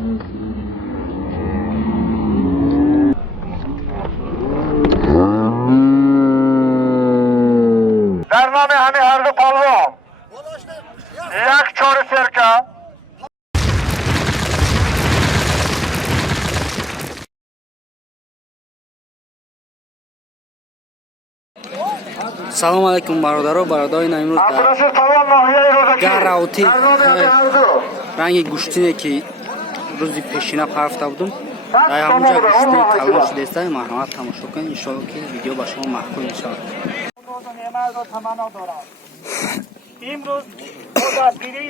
در نام همه هر دو پالوان یک چهار سرکه салом алайкум бародарои имрӯз дар гараути ранги гӯштине ки рӯзи пешина рафта будум дар ҳамонҷа гӯштини талон шудааст. марҳамат тамошо кунед, иншоалло ки видео ба шумо маҳкум мешавад. имрӯз дастгирӣ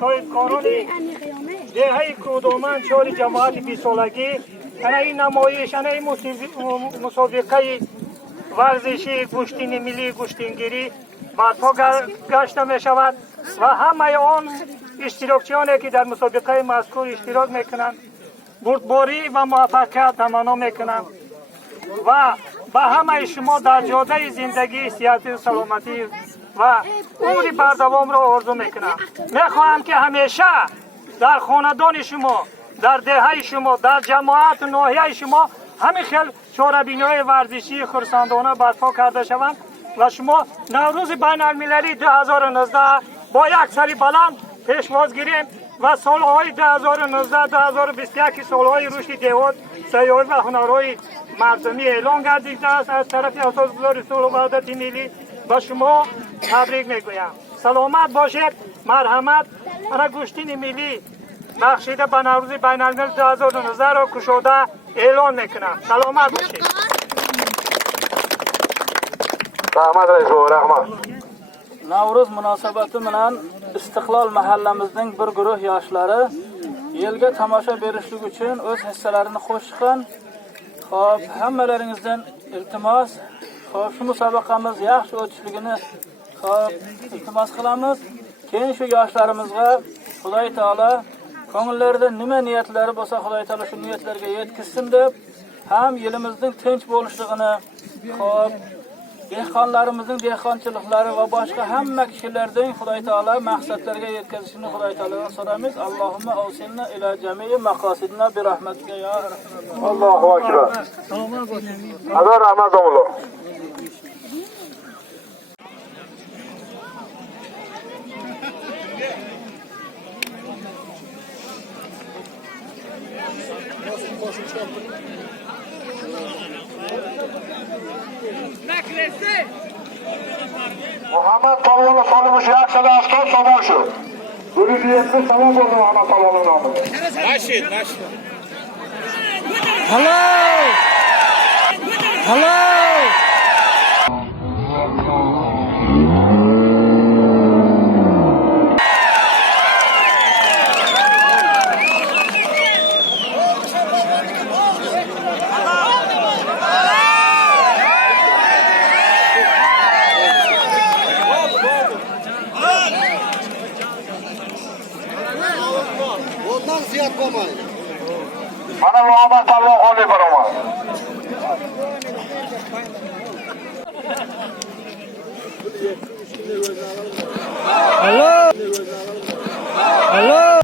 соҳибкорони деҳаи кӯдоман чори ҷамоати бисолагӣ ана ин намоиш ана ин мусобиқаи варзиши гӯштини миллии гӯштингирӣ барпо гашта мешавад ва ҳамаи он иштирокчиёне ки дар мусобиқаи мазкур иштирок мекунанд бурдборӣ ва муваффақият таманно мекунанд ва ба ҳамаи шумо дар ҷодаи зиндагии сиҳату саломатӣ ва умри бардавомро орзу мекунам. мехоҳам ки ҳамеша дар хонадони шумо, дар деҳаи шумо, дар ҷамоату ноҳияи шумо ҳамин хел чорабиниҳои варзишии хурсандона барпо карда шаванд ва шумо наврӯзи байналмилалии 2019 бо як сари баланд пешвоз гирем ва солҳои 2019-2021 солҳои рушди деҳот, сайёҳӣ ва ҳунарҳои мардумӣ эълон гардидааст аз тарафи асосгузори сулҳу ваҳдати миллӣ. ба шумо табрик мегӯям. саломат бошед. марҳамат. ана гӯштини миллӣ бахшида ба наврӯзи байналмилали 2019 ро кушода эълон мекунам. саломат бошед. rahmat rais bova, rahmat. Navruz munosabati bilan Istiqlol mahallamizning bir guruh yoshlari yilga tomosha berishlik uchun o'z hissalarini qo'shgan. Xo'p, hammalaringizdan iltimos, xo'p, shu musobaqamiz yaxshi o'tishligini xo'p iltimos qilamiz. Keyin shu yoshlarimizga Xudoy taolo ko'ngillarida nima niyatlari bo'lsa Xudoy taolo shu niyatlarga yetkazsin deb ham yilimizning tinch bo'lishligini, xo'p dehqonlarimizning dehqonchiliklari va boshqa hamma kishilarning Xudoy taolo maqsadlariga yetkazishini Xudoy taolodan so'raymiz. Allohumma awsilna ila jami'i maqasidina bi rahmatika ya arhamar. Allohu akbar. Hazar rahmat domlo. Muhammed Palvon'un solumuş yakşada aslan savaşı. Bölücüyetli tamam oldu Muhammed Palvon'un namı. Naşit. Hello! Hello! Bana Muhammed Palvon holi baroma. Hello! Hello!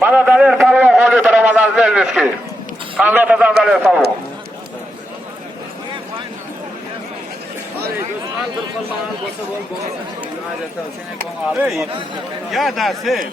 Bana Daler Palvon holi baromadan Zelniski. Kandotadan Daler Palvon. Ya da se.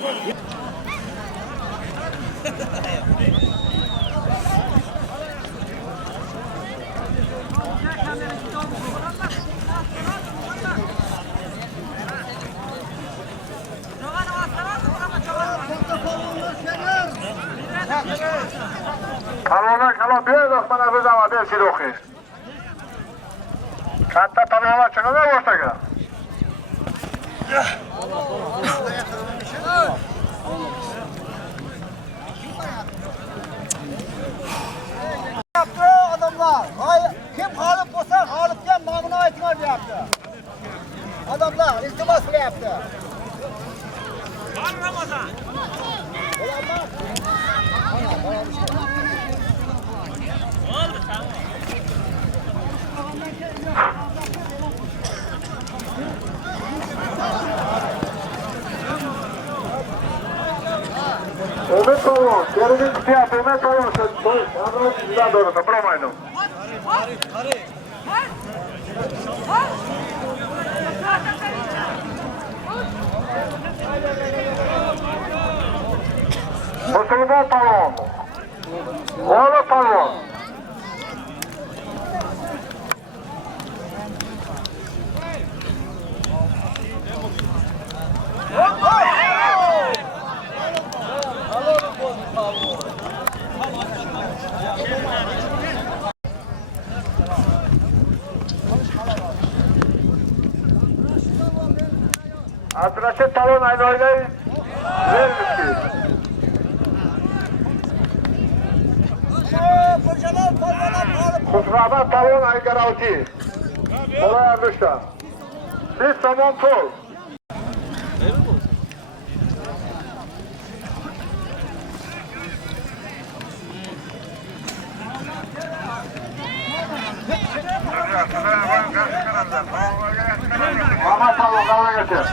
Palvonlar kalon bir bana bir zaman bir silohi. Katta palvonlar çıkıyor ortaga. Adamlar, kim g'olib bo'lsa, g'olibga nomini aytma deyapti. Adamlar iltimos qilyapti. Ramazon. Oldu. Ahmet Palvan, Hamroz sizden doğrusu, bıramayın. Mustafa Palvan. Oğlu Palvan. Abdülhaşit Talon aynı oynayın. Vermişsiniz. Kusraba Talon aynı garauti. Olay almışlar. Siz tamam kol. Mama Talon kavga getir.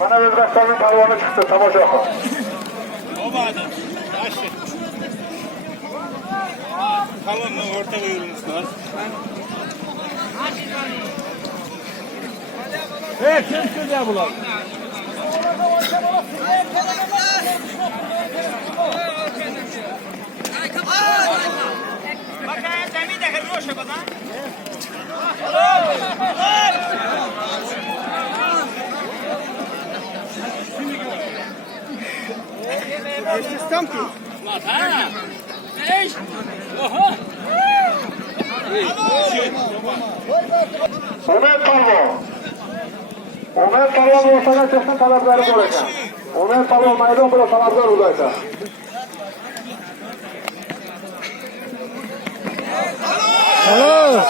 Bana Özbekistan'ın tavanı çıktı, tamaşa yapın. Tavanla orta buyurmuşlar. Kim söylüyor bunlar? Ömer Talon. Ömer Talon ortadan çıksın tarafları olacak. Ömer Talon maydan bile taraflar olacak. Hello.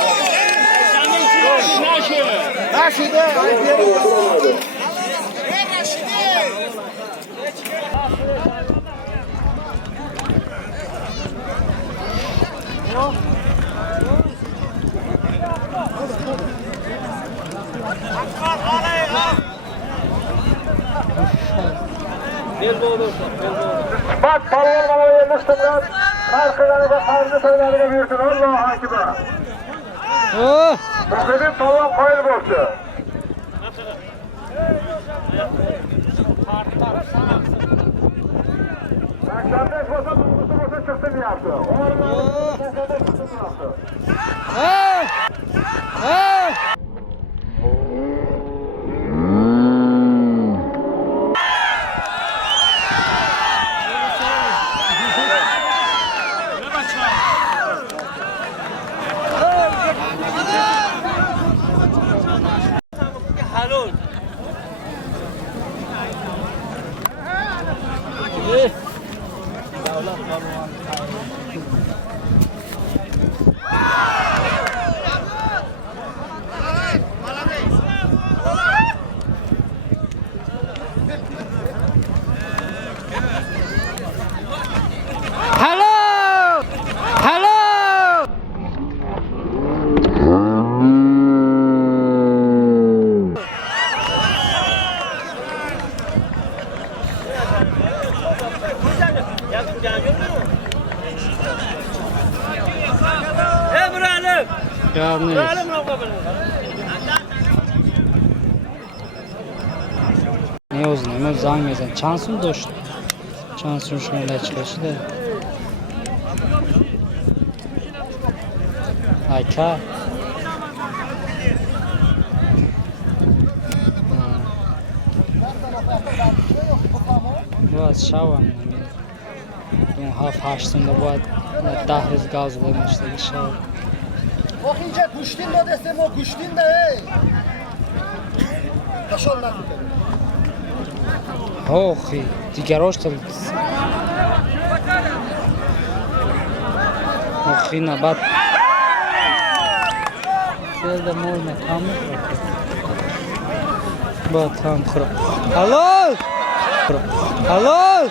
Bak Talon bana yerleştim lan. Karşılarına karşı söylerine büyürsün. Allah'a hakibe. Oh. Bakın Talon koyun borçlu. Kardeş olsa duygusu olsa çıksın diye yaptı. Orada çıksın diye yaptı. Hey. Hey. Garnet. Ne olsun, hemen zang mezen. Çansın doştu. Çansın şununla çıkışı da. Ayka. Bu az şavam. Eون هفت هشتم باید 10 روز گاز بمشته بشه. Bak ince kuştin de desem o kuştin de hey. Kaşol lan. آخی دیگراش تا آخی نه بعد سیل ده مول مکام با تام خورا هلو هلو هلو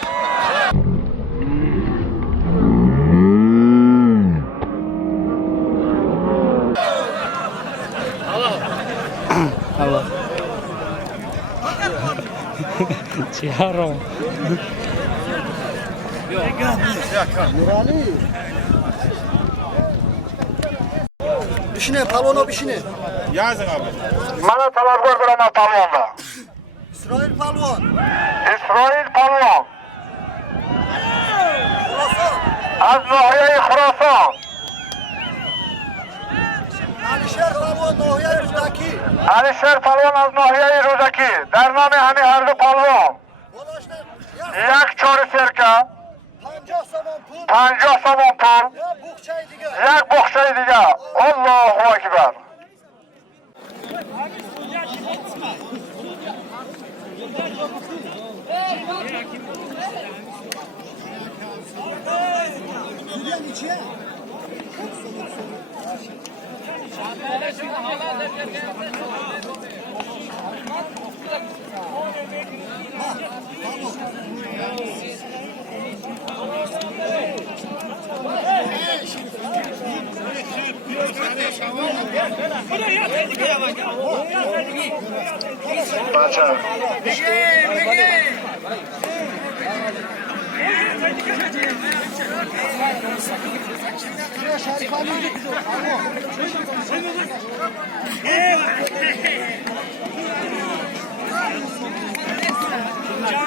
Ciğerim. Nurali. Bişine palona bişine. Yazın abi. Mana talabgor bo'laman palvonda. İsrail palvon. İsroil palvon. Xorason. Az nohiyai Xuroson. Alisher palvon nohiyai Rudaki. Alisher palvon az nohiyai Rudaki. Dar nomi hami harbi palvon. Bolaşne. Yak chori serka. 50 somon pul. 50 somon pul. Ya buğçay diga. Yak bo'xshay diga. Allohu akbar. Suriye içiye. Bacha. Şerif Ali. Palvon.